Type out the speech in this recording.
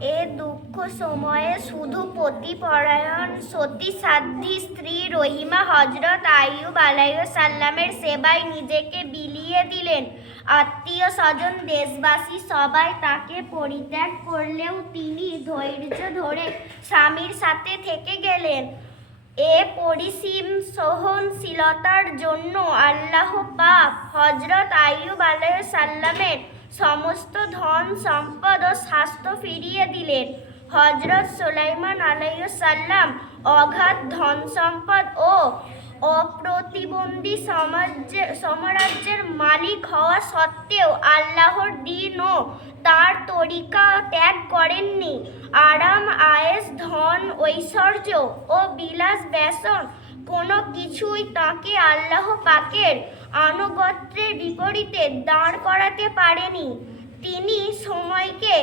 এ দুঃখ সময়ে শুধু পতিপরায়ণ সতী-সাধ্বী স্ত্রী রহিমা হযরত আইয়ুব আলাইহিসসালামের সেবায় নিজেকে বিলিয়ে দিলেন। আত্মীয় স্বজন দেশবাসী সবাই তাকে পরিত্যাগ করলেও তিনি ধৈর্য ধরে স্বামীর সাথে থেকে গেলেন। এ পরিসীম সহনশীলতার জন্য আল্লাহ পাক হযরত আইয়ুব আলাইহিসসালামের সমস্ত ধন সম্পদ ও স্বাস্থ্য ফিরিয়ে দিলেন। হযরত সুলাইমান আলাইহিসসালাম অগাধ ধন সম্পদ ও অপ্রতিবন্ধী সাম্রাজ্যের মালিক হওয়া সত্ত্বেও আল্লাহর দ্বীন ও তার তরিকা ত্যাগ করেননি। আরাম আয়েশ, ধন ঐশ্বর্য ও বিলাস ব্যসন কোনো কিছুই তাঁকে আল্লাহ পাকের আনুগত্যের বিপরীতে দাঁড় করাতে পারেনি। তিনি সময়কে